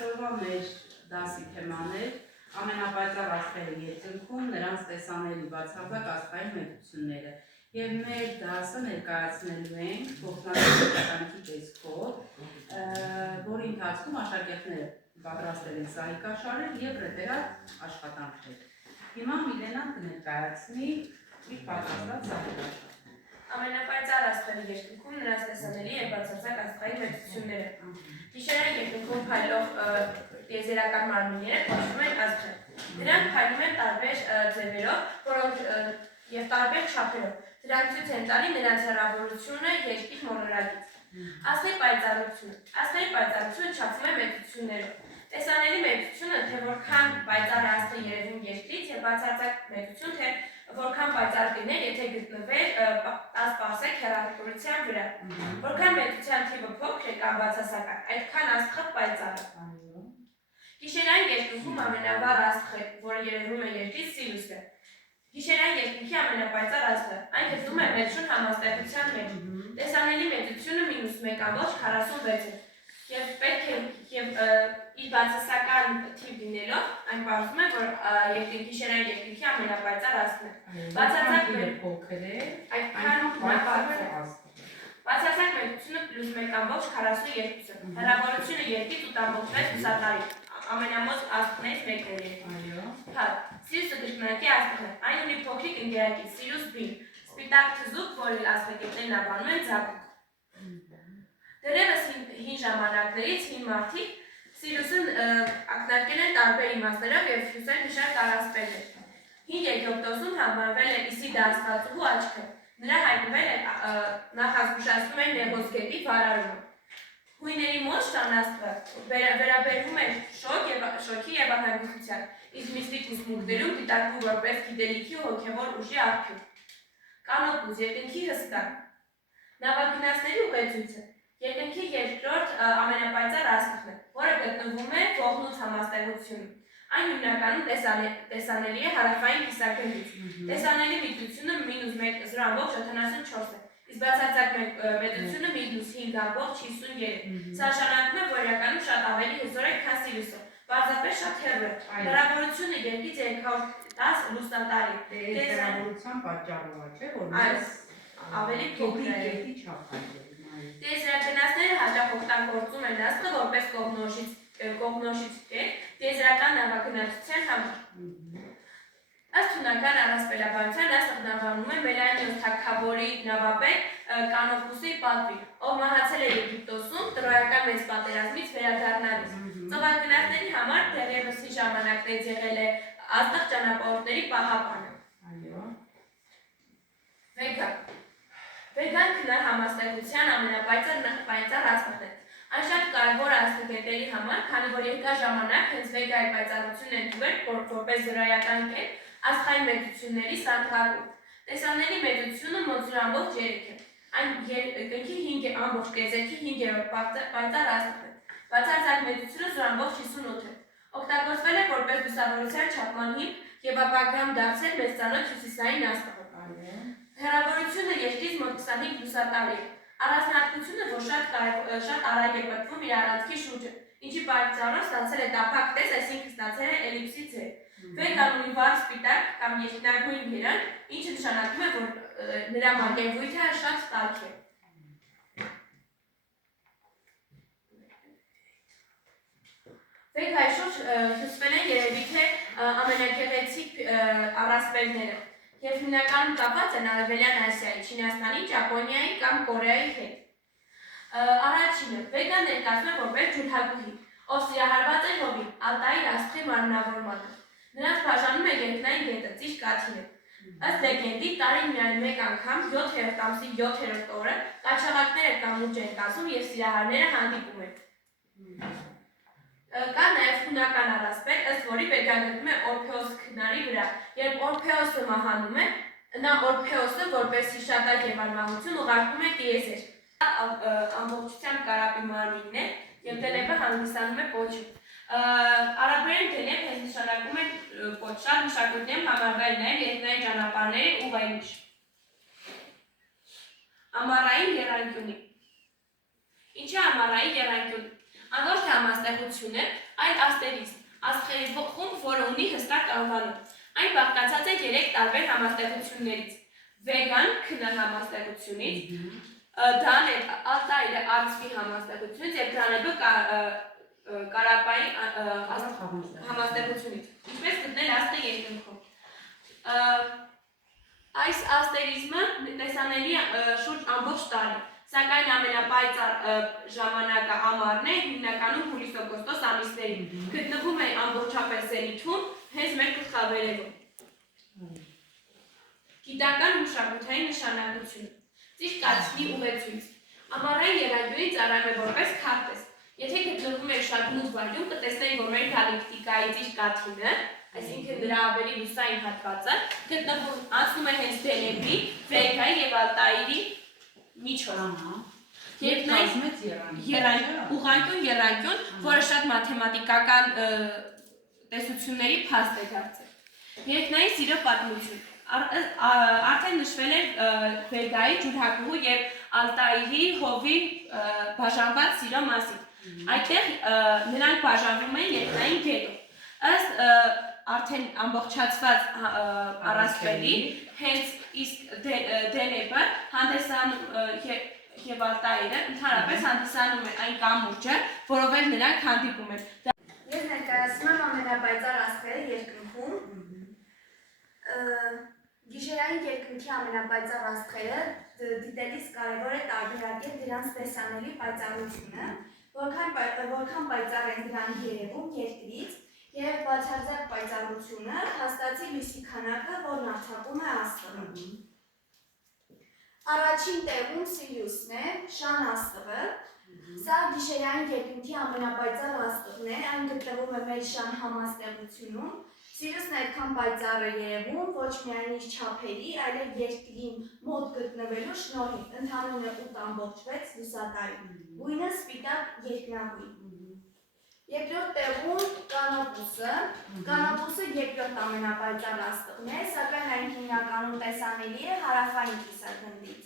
այսօրվա մեր դասի թեմաներ ամենապայծառ աստղերի երկնքում նրանց տեսանելի բացարձակ աստղային մեծությունները եւ մեր դասը ներկայացնելու ենք փոխանցքի տեսքով, որի ընթացքում աշակերտները պատրաստել են սահիկաշարեր եւ ռեֆերատ աշխատանքներ։ Հիմա Միլենան կներկայացնի իր պատրաստած սահիկաշարը։ Ամենապայծառ աստղերի երկնքում նրանց տեսանելի եւ բացարձակ աստղային մեծությունները։ Գիշերային երկնքում փայլող տիեզերական մարմինները կոչվում են աստղեր։ Դրանք փայլում են տարբեր ձևերով, որոնք եւ տարբեր չափերով։ Դրանք ցույց են տալի նրանց հեռավորությունը երկիր մոլորակից։ Աստղի պայծառությունը։ Աստղերի պայծառությունը չափվում է մեծություններով։ Տեսանելի մեծությունը, թե որքան պայծառ է աստղը երևում երկրից, եւ բացարձակ մեծություն, թե որքան պայծառ կլիներ, եթե գտնվեր 10 պարսեք հեռավորության վրա։ Որքան մեծության թիվը փոքր է կամ բացասական, այդքան աստղը պայծառ է։ Գիշերային երկնքում ամենավառ աստղը, որը երևում է երկրից, Սիրուսն է։ Գիշերային երկնքի ամենապայծառ աստղը, այն գտնվում է մեծություն համաստեղության մեջ։ Տեսանելի մեծությունը -1.46 է։ Եվ պետք է իր բացասական թիվ լինելով, այն պարզում է, որ գիշերային երկնքի ամենապայծառ աստղն է։ Բացարձակ փոքր է, այդքան բարձր է։ Բացարձակ մեծությունը +1.42 է։ Հեռավորությունը երկրից 8.6 լուսատարի։ Ամենամոտ աստղներից մեկն է։ Այո։ Սիրուսը դժմնակի աստղն է։ Այն ունի փոքրիկ ընկերակի, Սիրուս B, սպիտակ թզուկ, որի աստղագետներն անվանում են Ձագուկ։ Դեռևս հին ժամանակներից հին մարդիկ Սիրուսն ակնարկել են տարբեր իմաստներով եւ հյուսել մի շարք առասպելներ։ Հին Եգիպտոսում համարվել է Իսիդա աստվածուհու աչքը։ Նրա հայտնվել է նախազգուշացնում են Նեղոս գետի վարարումը։ Հույների մոտ շան աստղը վերաբերվում է շոքի եւ անհանգստության, իսկ միստիկ ուսմունքներում դիտարկվում որպես գիտելիքի ու հոգեվոր ուժի արդյունք։ Կանոպուս երկնքի հսկա։ Նավագնացների ուղեցույցը երկնքի երկրորդ ամենապայծառ աստղն է, որը գտնվում է Ողնուց համաստեղությունում։ Այն հիմնականում տեսանելի է հարավային կիսագնդից։ Տեսանելի մեծությունը -1.74 է, իսկ բացարձակ մեծությունը -5.53։ Սա նշանակում է, որ իրականում շատ ավելի հզոր է, քան Սիրուսը, պարզապես շատ հեռու է։ Հեռավորությունը երկրից 310 լուսատարի։ Հեռավորության պատճառով է, չէ՞, որ ավելի փոքր է։ Տիեզերագնացները հաճախ օգտագործում են աստղը որպես կողմնորոշիչ կետ տիեզերական նավագնացության համար։ Ըստ հունական առասպելաբանության աստղն անվանում է Մելանիոս թագավորի նավապետ Կանոպուսի պատվին, ով մահացել է Եգիպտոսում տրոյական մեծ պատերազմից վերադառնալուց։ Ծովագնացների համար դեռևս հին ժամանակներից եղել է աստղ ճանապարհորդների պահապանը։ Այո։ Վեգա։ Վեգան քնար համաստեղության ամենապայծառ աստղն է։ Այն շատ կարևոր է աստղագետների համար, քանի որ երկար ժամանակ հենց Վեգայի պայծառությունն են թվել որպես զրոյական կետ աստղային մեծությունների սանդղակում։ Տեսանելի մեծությունը մոտ 0.3 է։ Այն երկնքի 5.5 պայծառ աստղն է։ Բացարձակ մեծությունը 0.58 է։ Օգտագործվել է որպես լուսավորության չափման հիմք եւ ապագայում դարձել մեծ ծանոթ հյուսիսային աստղը։ Հեռավորությունը երկրից մոտ 25 լուսատարի է։ Առանձնահատկությունը, որ շատ արագ է պտտվում իր առանցքի շուրջը, ինչի պատճառով ստացել է տափակ տես, այսինքն ստացել է էլիպսի ձև։ Վեգան ունի վառ սպիտակ կամ երկնագույն երանգ, ինչը նշանակում է, որ նրա մակերևույթը շատ տաք է։ Վեգայի շուրջ հյուսվել են երևի թե ամենագեղեցիկ առասպելները եւ հիմնականում կապված են Արևելյան Ասիայի, Չինաստանի, Ճապոնիայի կամ Կորեայի հետ։ Առաջինը Վեգան ներկայացնում է որպես ջուրհակուհի, ով սիրահարված է հովի, Ալտայի աստղի մարմնավորմանը։ Նրանց բաժանում է երկնային գետը, Ծիշտ Կաթիլը։ Ըստ լեգենդի տարին միայն մեկ անգամ 7-րդ ամսի 7-րդ օրը կաչաղակները կամուրջ են կազմում եւ սիրահարները հանդիպում են։ Կա նաև հունական առասպել, ըստ որի Վեգան գտնվում է Օրփեոս քնարի վրա, երբ Օրփեոսը մահանում է, նա Օրփեոսը որպես հիշատակ եւ արմատություն ուղարկում է տիեզեր։ Ամբողջությամբ կարապի մարմինն է եւ Դելեբը հանդիսանում է պոչը։ Արաբերեն Դելեբ հենց նշանակում է պոչ, շատ մշակույթներում համարվել նաև երկնային ճանապարհների ուղղայինիչ։ Ամառային եռանկյունի։ Ինչ է ամառային եռանկյուն։ Անոր թե համաստեղություն է, այլ աստերիզմ, աստղերի խումբ, որը ունի հստակ անվանում։ Այն բաղկացած է 3 տարբեր համաստեղություններից՝ վեգան քնար համաստեղությունից, ալտայրը արծվի համաստեղությունից և դրանեբը կարապայի համաստեղությունից։ Ինչպես գտնել աստղի երկնքում։ Այս աստերիզմը տեսանելի է շուրջ ամբողջ տարի, սակայն ամենապայծառ ժամանակը ամառն է, հիմնականում հուլիս-օգոստոս ամիսներին, գտնվում է ամբողջապես զենիթում, հենց մեր գլխավերևում։ Գիտական մշակութային նշանակությունը։ Ծիշտ կաթիլի ուղեցույց։ Ամառային եռանկյունին ծառայում է որպես քարտեզ։ Եթե գտնվում եք շատ մութ վայրում, կտեսնեք, որ մեր դիալեկտիկայի ծիշտ կաթիլը, այսինքն դրա ավելի լուսային հատվածը, անցնում է հենց Դենեբրի, Վեգայի և Ալտայրի միջով։ Ուղղանկյուն եռանկյուն, որը շատ մաթեմատիկական տեսությունների փաստ է դարձել։ Երկնային սիրո պատմություն։ Արդեն նշվել էր Վեգայի ջուրհակուհու և Ալտայրի հովի բաժանված սիրո մասին։ Այդտեղ նրանք բաժանվում են երկնային գետով։ Ըստ արդեն ամբողջացված առասպելի, հենց իսկ Դենեբը և Ալտայրը ընդհանրապես հանդիսանում է այն կամուրջը, որով էլ նրանք հանդիպում են։ Ես ներկայացնում եմ ամենապայծառ աստղերը երկնքում։ Գիշերային երկնքի ամենապայծառ աստղերը դիտելիս կարևոր է տարբերակել դրանց տեսանելի պայծառությունը, որքան պայծառ են դրանք երևում երկրից, և բացարձակ պայծառությունը հաստացի լույսի քանակը, որն արձակում է աստղը։ Առաջին տեղում Սիրիուսն է, շան աստղը։ Սա գիշերային երկնքի ամենապայծառ աստղն է, այն գտնվում է մեր շան համաստեղությունում։ Սիրիուսն այդքան պայծառ է երևում ոչ միայն իր չափերի, այլև երկրին մոտ գտնվելու շնորհիվ, ընդամենը 8.6 լուսատարի։ Գույնը սպիտակ երկնագույն։ Երկրորդ տեղում Կանոպուսը։ Կանոպուսը երկրորդ ամենապայծառ աստղն է, սակայն այն հիմնականում տեսանելի է հարավային կիսագնդից։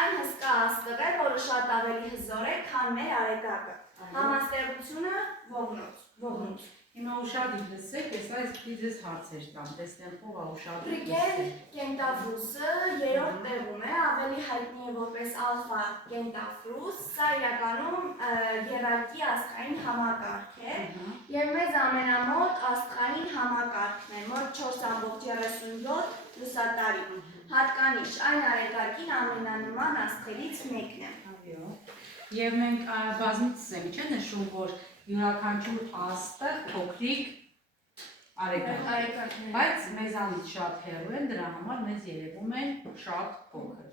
Այն հսկա աստղ է, որը շատ ավելի հզոր է, քան մեր Արեգակը։ Համաստեղությունը ողնուց։ Հիմա ուշադիր լսեք, ես այս դիզես հարցեր տամ, տեսնեմ ով է ուշադիր Տրիգեր Կենտավրուսը երրորդ տեղում է, ավելի հայտնի է որպես Ալֆա Կենտավրուս, սա իրականում եռակի աստղային համակարգ է և մեզ ամենամոտ աստղային համակարգն է, մոտ 4.37 լուսատարի, հատկանիշ, այն Արեգակին ամենանման աստղերից մեկն է։ Եվ մենք բազմիցս ենք նշում, որ յուրաքանչյուր աստղ փոքրիկ արեգակ, բայց մեզանից շատ հեռու են, դրա համար մեզ երևում են շատ փոքր։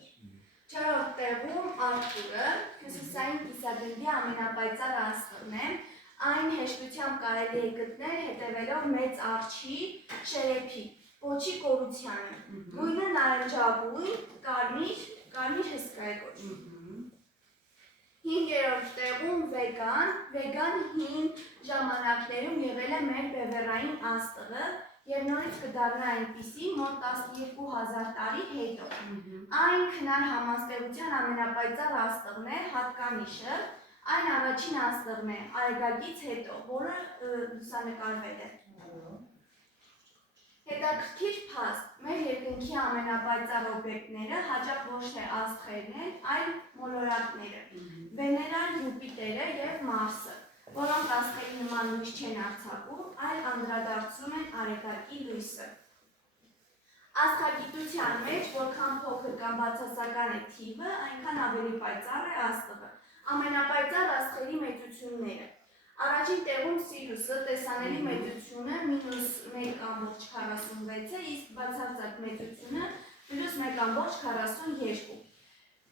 Չորրորդ տեղում Արթուրը, հյուսիսային կիսագնդի ամենապայծառ աստղն է, այն հեշտությամբ կարելի է գտնել հետևելով մեծ արջի շերեփի, պոչի կորությանը, գույնը նարնջագույն, կարմիր հսկա է կոչվում։ Հինգերորդ տեղում Վեգան հին ժամանակներում եղել է մեր բևեռային աստղը և նորից կդառնա այնպիսի մոտ 12,000 տարի հետո։ Այն քնար համաստեղության ամենապայծառ աստղն է, հատկանիշը, այն առաջին աստղն է Արեգակից հետո, որը լուսանկարվել է։ Հետաքրքիր փաստ, մեր երկնքի ամենապայծառ օբյեկտները հաճախ ոչ թե աստղերն են, այլ մոլորակները, Վեներան, Յուպիտերը և Մարսը, որոնք աստղերի նման լույս չեն արձակում, այլ անդրադարձում են Արեգակի լույսը։ Աստղագիտության մեջ, որքան փոքր կամ բացասական է թիվը, այնքան ավելի պայծառ է աստղը։ Ամենապայծառ աստղերի մեծությունները։ Առաջին տեղում Սիրիուսը, տեսանելի մեծությունը -1.46 է, իսկ բացարձակ մեծությունը +1.42։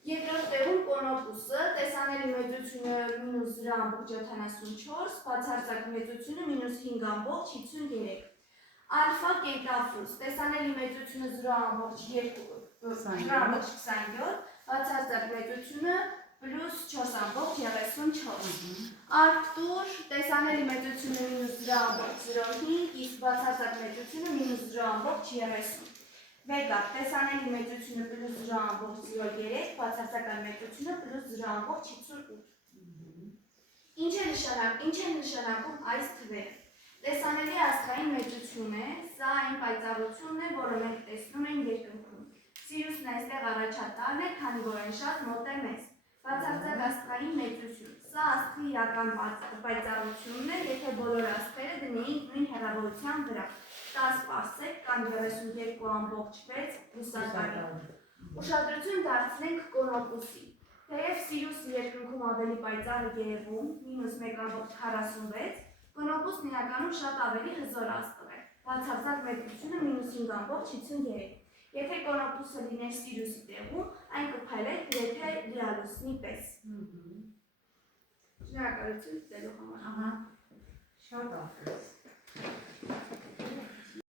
Երկրորդ տեղում Կոնոպուսը, տեսանելի մեծությունը -0.74, բացարձակ մեծությունը -5.53։ Ալֆա Կենտավրուս, տեսանելի մեծությունը 0.27, բացարձակ մեծությունը +4.34։ Արկտուր, տեսանելի մեծությունը -0.05, իսկ բացարձակ մեծությունը -0.30։ Վեգա, տեսանելի մեծությունը +0.03, բացարձական մեծությունը +0.58։ Ինչ է նշանակում այս թվերը։ Տեսանելի աստղային մեծություն է, սա այն պայծառությունն է, որը մենք տեսնում ենք երկնքում։ Սիրուսն այստեղ առաջատարն է, քանի որ այն շատ մոտ է մեզ։ Բացարձակ աստղային մեծություն։ Սա աստղի իրական պայծառությունն է, եթե բոլոր աստղերը դնեինք նույն հեռավորության վրա։ 10 պարսեք կամ 32.6 լուսանկարի։ Ուշադրություն դարձնենք կոնոպուսի։ Թեև Սիրուսը երկնքում ավելի պայծառ է երևում, -1.46, կոնոպուսն իրականում շատ ավելի հզոր աստղ է, բացարձակ մեծությունը -5.53։ Եթե կոնոպուսը լիներ Սիրուսի տեղում, այն կփայլեր գրեթե լիալուսնի պես։ Շնորհակալություն դիտելու համար։ Շատ ահա։